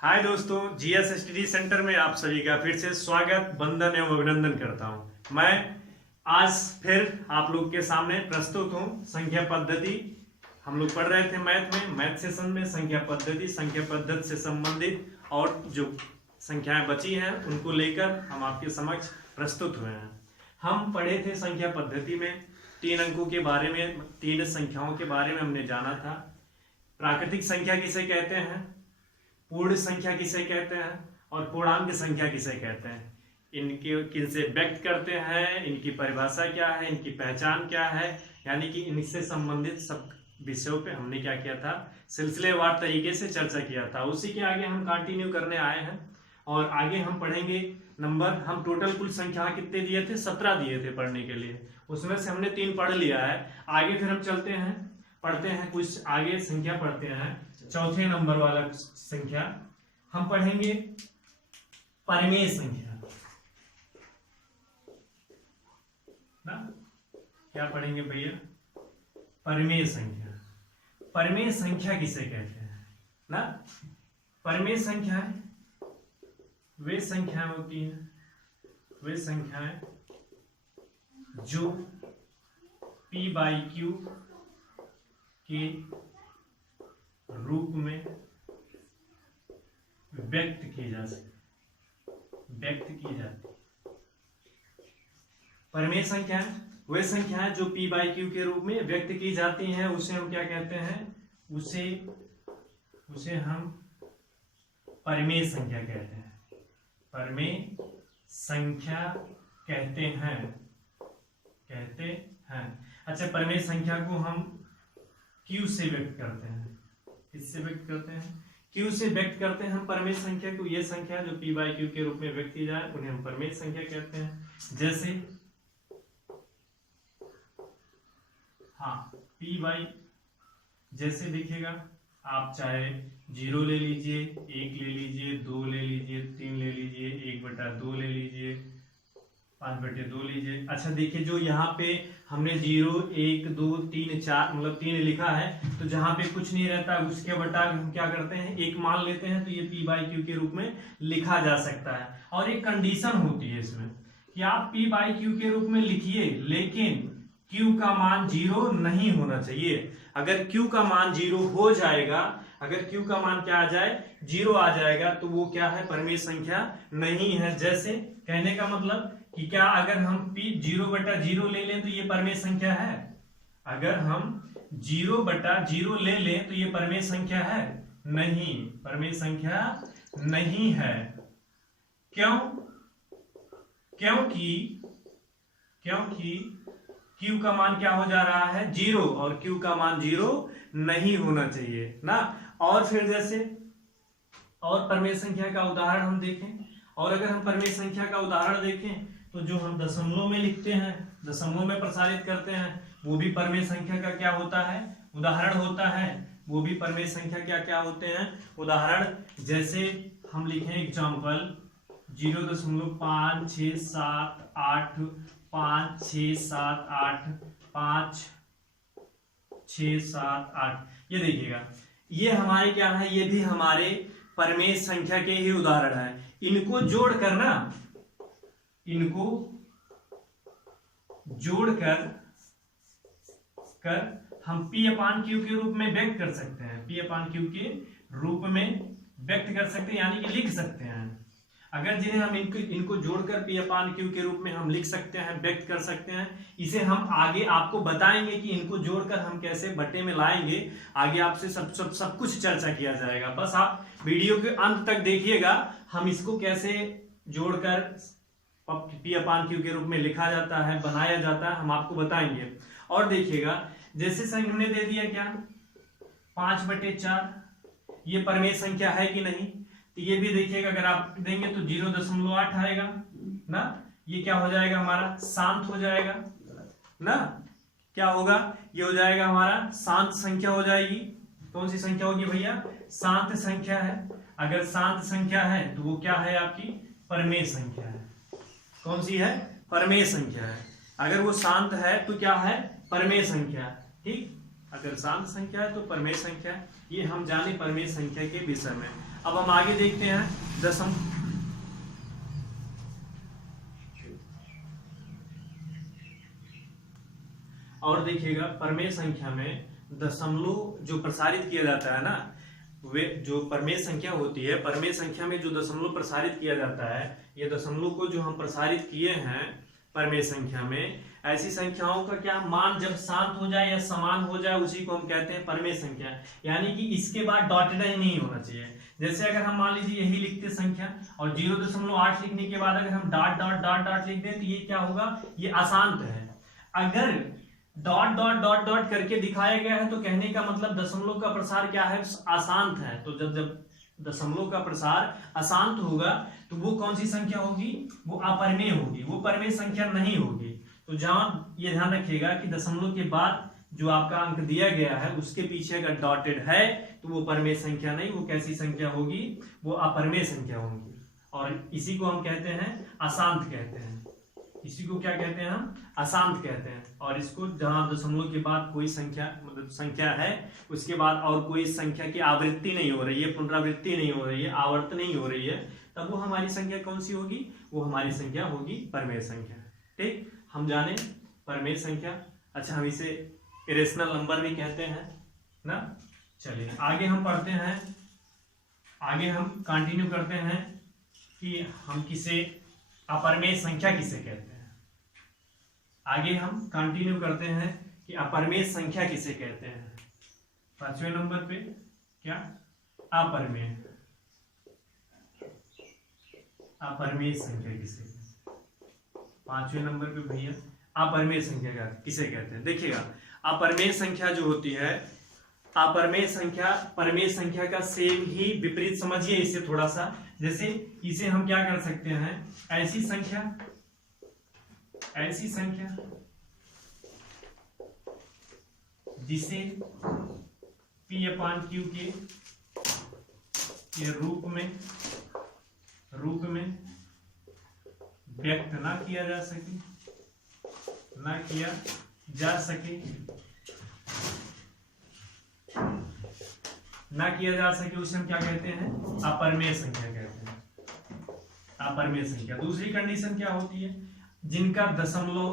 हाय दोस्तों, GS study centre में आप सभी का फिर से स्वागत, वंदन एवं अभिनंदन करता हूं। मैं आज फिर आप लोग के सामने प्रस्तुत हूं। संख्या पद्धति हम लोग पढ़ रहे थे मैथ सेशन में संख्या पद्धति से संबंधित और जो संख्याएं बची हैं उनको लेकर हम आपके समक्ष प्रस्तुत हुए हैं। हम पढ़े थे संख्या पद्धति में 3 अंकों के बारे में, 3 संख्याओं के बारे में हमने जाना था। प्राकृतिक संख्या किसे कहते हैं, पूर्ण संख्या किसे कहते हैं और पूर्णांक संख्या किसे कहते हैं, इनके किनसे व्यक्त करते हैं, इनकी परिभाषा क्या है, इनकी पहचान क्या है, यानी कि इनसे संबंधित सब विषयों पे हमने क्या किया था, सिलसिलेवार तरीके से चर्चा किया था। उसी के आगे हम कंटिन्यू करने आए हैं और आगे हम पढ़ेंगे नंबर। हम टोटल कुल संख्या कितने दिए थे, 17 दिए थे पढ़ने के लिए, उसमें से हमने 3 पढ़ लिया है। आगे फिर हम चलते हैं, पढ़ते हैं कुछ आगे संख्या पढ़ते हैं। चौथे नंबर वाला संख्या हम पढ़ेंगे परिमेय संख्या ना, क्या पढ़ेंगे भैया, परिमेय संख्या। परिमेय संख्या किसे कहते हैं ना, परिमेय संख्याएं वे संख्याएं होती हैं, वे संख्याएं जो p/q के रूप में व्यक्त की जाती। परिमेय संख्याएं वे संख्याएं जो p/q के रूप में व्यक्त की जाती हैं, उसे हम क्या कहते हैं, उसे हम परिमेय संख्या कहते हैं। परिमेय संख्या कहते हैं। अच्छा, परिमेय संख्या को हम q से व्यक्त करते हैं। किससे व्यक्त करते हैं, q से व्यक्त करते हैं हम परिमेय संख्या को। ये संख्या जो p/q के रूप में व्यक्त की जाए उन्हें हम परिमेय संख्या कहते हैं। जैसे जैसे देखिएगा, आप चाहे 0 ले लीजिए, 1 ले लीजिए, 2 ले लीजिए, 3 ले लीजिए, 1/2 ले लीजिए, 5/2 लीजिए। अच्छा देखिए, जो यहाँ पे हमने 0, 1, 2, 3, 4 मतलब 3 लिखा है, तो जहाँ पे कुछ नहीं रहता उसके बटा हम क्या करते हैं, 1 मान लेते हैं, तो ये p/q के रूप में लिखा जा सकता है। और एक कंडीशन होती है इसमें कि आप p/q के रूप में लिखिए, लेकिन q का मान 0 नहीं होना चाहिए। अगर q का मान 0 हो जाएगा, अगर q का मान क्या आ जाए, 0 आ जाएगा, तो वो क्या है, परिमेय संख्या नहीं है। जैसे कहने का मतलब कि क्या अगर हम p 0/0 ले लें तो ये परिमेय संख्या है, अगर हम 0/0 ले लें तो ये परिमेय संख्या है नहीं, परिमेय संख्या नहीं है। क्यों? क्योंकि q का मान क्या हो जा रहा है, 0, और q का मान 0 नहीं होना चाहिए ना। और फिर जैसे और परिमेय संख्या का उदाहरण हम देखें, और अगर हम परिमेय संख्या का उदाहरण देखें तो जो हम दशमलव में लिखते हैं, दशमलव में प्रसारित करते हैं, वो भी परिमेय संख्या का क्या होता है, उदाहरण होता है। वो भी परिमेय संख्या क्या होते हैं, उदाहरण। जैसे हम लिखें एग्जाम्पल 0.5678 5678 5678। ये देखिएगा, ये हमारे क्या है, ये भी हमारे परिमेय संख्या के ही उदाहरण है। इनको जोड़कर ना, इनको जोड़कर हम p/q के रूप में व्यक्त कर सकते हैं, p/q के रूप में व्यक्त कर सकते हैं, यानी कि लिख सकते हैं। अगर जिन्हें हम इनको जोड़कर p/q के रूप में हम लिख सकते हैं, व्यक्त कर सकते हैं, इसे हम आगे आपको बताएंगे कि इनको जोड़कर हम कैसे बट्टे में लाएंगे। आगे आपसे सब कुछ चर्चा किया जाएगा, बस आप वीडियो के अंत तक देखिएगा। हम इसको कैसे जोड़कर p/q के रूप में लिखा जाता है, बनाया जाता है, हम आपको बताएंगे। और देखिएगा, जैसे हमने दे दिया क्या, 5/4, ये परिमेय संख्या है कि नहीं, तो ये भी देखिएगा, अगर आप देंगे तो 0.8 आएगा ना। ये क्या हो जाएगा, हमारा शांत हो जाएगा ना। क्या होगा, ये हो जाएगा हमारा शांत संख्या हो जाएगी। कौन सी संख्या होगी भैया, शांत संख्या है। अगर शांत संख्या है तो वो क्या है, आपकी परिमेय संख्या है। कौन सी है, परिमेय संख्या है। अगर वो शांत है तो क्या है, परिमेय संख्या। ठीक, अगर शांत संख्या है तो परिमेय संख्या। ये हम जाने परिमेय संख्या के विषय में। अब हम आगे देखते हैं दशम और देखिएगा परमेय संख्या में दशमलव जो प्रसारित किया जाता है ना, वे जो परमेय संख्या होती है, परमेय संख्या में जो दशमलव प्रसारित किया जाता है, ये दशमलव को जो हम प्रसारित किए हैं परमेय संख्या में, ऐसी संख्याओं का क्या मान जब शांत हो जाए या समान हो जाए उसी को हम कहते हैं परमेय संख्या। यानी कि इसके बाद डॉटेड ही नहीं होना चाहिए। जैसे अगर हम मान लीजिए यही लिखते संख्या और 0.8 लिखने के बाद अगर हम डॉट डॉट डॉट डॉट लिख दें तो ये क्या होगा, ये अशांत है। अगर डॉट डॉट डॉट डॉट करके दिखाया गया है तो कहने का मतलब दशमलव का प्रसार क्या है, अशांत है। तो जब दशमलव का प्रसार अशांत होगा तो वो कौन सी संख्या होगी, वो अपरमेय होगी, वो परमेय संख्या नहीं होगी। तो जहां ये ध्यान रखिएगा कि दशमलव के बाद जो आपका अंक दिया गया है उसके पीछे अगर डॉटेड है तो वो परमेय संख्या नहीं, वो कैसी संख्या होगी, वो अपरमेय संख्या होगी। और इसी को हम कहते हैं अशांत कहते हैं। इसी को क्या कहते हैं, हम अशांत कहते हैं। और इसको जहां दशमलव के बाद कोई संख्या मतलब संख्या है उसके बाद और कोई संख्या की आवृत्ति नहीं हो रही है, पुनरावृत्ति नहीं हो रही है, आवर्त नहीं हो रही है, तब वो हमारी संख्या कौन सी होगी, वो हमारी संख्या होगी परमेय संख्या। ठीक, हम जाने परमेय संख्या। अच्छा, हम इसे इरेशनल नंबर भी कहते हैं ना। चलिए आगे हम पढ़ते हैं, आगे हम कंटिन्यू करते हैं कि हम किसे अपरमेय संख्या किसे कहते हैं। आगे हम कंटिन्यू करते हैं कि अपरमेय संख्या किसे कहते हैं। 5वें नंबर पे क्या, अपरमेय, अपरमेय संख्या किसे कहते हैं। 5वें नंबर पे भैया अपरमेय संख्या का किसे कहते हैं। देखिएगा अपरमेय संख्या जो होती है, अपरमेय संख्या परमेय संख्या का सेम ही विपरीत समझिए इसे थोड़ा सा। जैसे इसे हम क्या कर सकते हैं, ऐसी संख्या जिसे P/Q के रूप में व्यक्त ना किया जा सके उसे हम क्या कहते हैं, अपरमेय संख्या कहते हैं, अपरमेय संख्या। दूसरी कंडीशन क्या होती है, जिनका दशमलव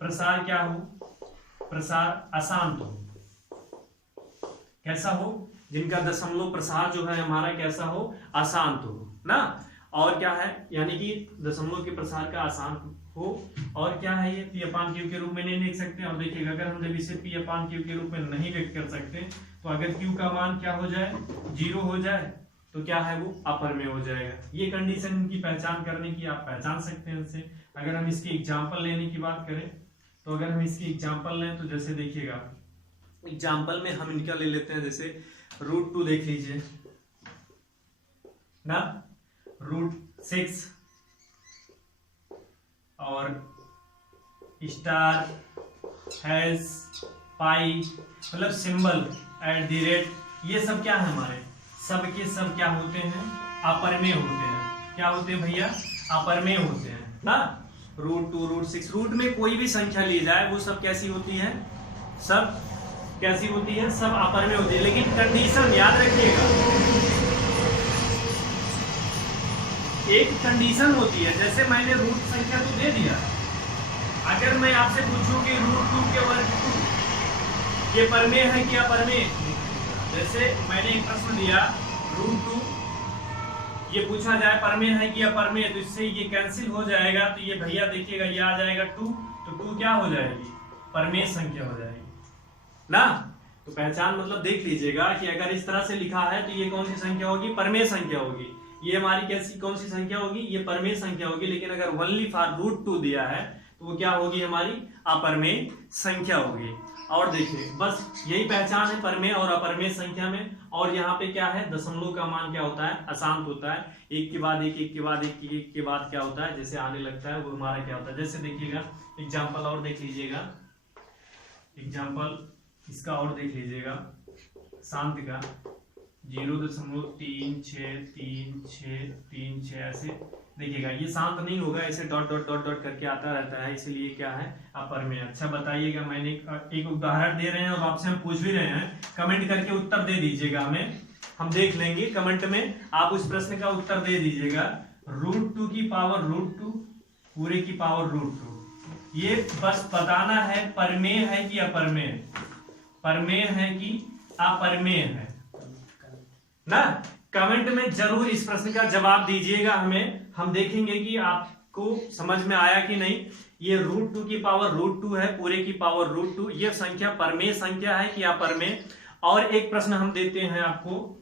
प्रसार क्या हो, प्रसार अशांत हो। कैसा हो, जिनका दशमलव प्रसार जो है हमारा कैसा हो, अशांत हो ना। और क्या है, यानी कि दशमलव के प्रसार का अशांत हो। और क्या है, ये P/Q के रूप में नहीं लिख सकते। और देखिएगा अगर हम जब इसे P/Q के रूप में नहीं व्यक्त कर सकते तो अगर Q का मान क्या हो जाए, 0 हो जाए तो क्या है, वो अपरमेय हो जाएगा। ये कंडीशन इनकी पहचान करने की आप पहचान सकते हैं इनसे। अगर हम इसकी एग्जाम्पल लेने की बात करें तो अगर हम इसकी एग्जाम्पल लें तो जैसे देखिएगा एग्जाम्पल में हम इनका ले लेते हैं, जैसे √2 देख लीजिए ना, √6 और स्टार, हैश, पाई, मतलब सिंबल, @ ये सब क्या है, हमारे सब के सब क्या होते हैं, अपरमेय होते हैं। क्या होते हैं भैया, अपरमेय होते हैं ना। √2, √6, रूट में कोई भी संख्या ली जाए वो सब कैसी होती है, सब कैसी होती है, सब अपरमेय होती है। लेकिन कंडीशन याद रखिएगा, एक कंडीशन होती है। जैसे मैंने रूट संख्या तो दे दिया, अगर मैं आपसे पूछूं कि √2 के वर्ग 2 ये परमेय है कि अपरमेय, जैसे मैंने एक प्रश्न दिया √2 ये पूछा जाए परमेय है कि अपरमेय, तो इससे ये कैंसिल हो जाएगा। तो ये भैया देखिएगा ये आ जाएगा 2, तो 2 क्या हो जाएगी, परमेय संख्या हो जाएगी ना। तो पहचान मतलब देख लीजिएगा कि अगर इस तरह से लिखा है तो ये कौन सी संख्या होगी, परमेय संख्या होगी। ये हमारी कैसी कौन सी संख्या होगी, ये परमेय संख्या होगी। लेकिन अगर ओनली फॉर √2 दिया है तो वो क्या होगी, हमारी अपरमेय संख्या होगी। और देखिए बस यही पहचान है परमेय और अपरमेय संख्या में। और यहाँ पे क्या है, दशमलव का मान क्या होता है, अशांत होता है। एक के बाद एक, एक के बाद एक, एक के बाद क्या होता है, जैसे आने लगता है वो हमारा क्या होता है। जैसे देखिएगा एग्जाम्पल और देख लीजिएगा, एग्जाम्पल इसका और देख लीजिएगा, शांत का 0.363636 ऐसे देखिएगा, ये शांत नहीं होगा, ऐसे डॉट डॉट डॉट डॉट करके आता रहता है, इसीलिए क्या है, अपरमेय। अच्छा बताइएगा, मैंने एक उदाहरण दे रहे हैं और आपसे हम पूछ भी रहे हैं कमेंट करके उत्तर दे दीजिएगा हमें, हम देख लेंगे कमेंट में। आप उस प्रश्न का उत्तर दे दीजिएगा। √2 की पावर √2 पूरे की पावर √2, ये बस बताना है परमेय है कि अपरमेय, परमेय है कि अपरमेय है ना। कमेंट में जरूर इस प्रश्न का जवाब दीजिएगा हमें, हम देखेंगे कि आपको समझ में आया कि नहीं। ये √2 की पावर √2 है, पूरे की पावर √2, ये संख्या परमेय संख्या है कि अपरमेय। और एक प्रश्न हम देते हैं आपको,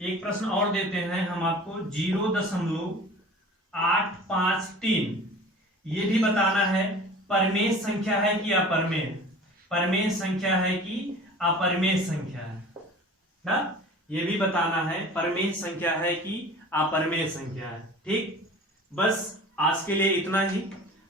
एक प्रश्न और देते हैं हम आपको 0.853, ये भी बताना है परमेय संख्या है कि अपरमेय, परमेय संख्या है कि अपरमेय संख्या है ना, ये भी बताना है परमेय संख्या है कि अपरमेय संख्या है। ठीक, बस आज के लिए इतना ही।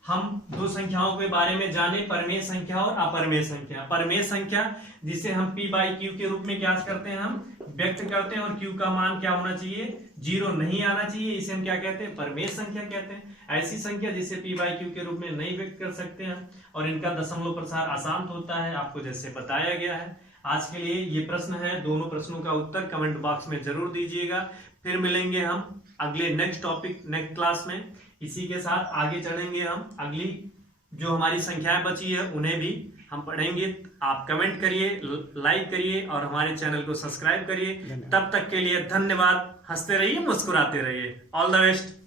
हम दो संख्याओं के बारे में जाने, परमेय संख्या और अपरमेय संख्या। परमेय संख्या जिसे हम p/q के रूप में क्या करते हैं, हम व्यक्त करते हैं, और q का मान क्या होना चाहिए, 0 नहीं आना चाहिए, इसे हम क्या कहते हैं, परमेय संख्या कहते हैं। ऐसी संख्या जिसे p/q के रूप में नहीं व्यक्त कर सकते हैं, और इनका दशमलव प्रसार अशांत होता है, आपको जैसे बताया गया है। आज के लिए ये प्रश्न है, दोनों प्रश्नों का उत्तर कमेंट बॉक्स में जरूर दीजिएगा। फिर मिलेंगे हम अगले नेक्स्ट टॉपिक नेक्स्ट क्लास में। इसी के साथ आगे चढ़ेंगे हम, अगली जो हमारी संख्याएं बची है उन्हें भी हम पढ़ेंगे। आप कमेंट करिए, लाइक करिए और हमारे चैनल को सब्सक्राइब करिए। तब तक के लिए धन्यवाद। हंसते रहिए, मुस्कुराते रहिए। All the best.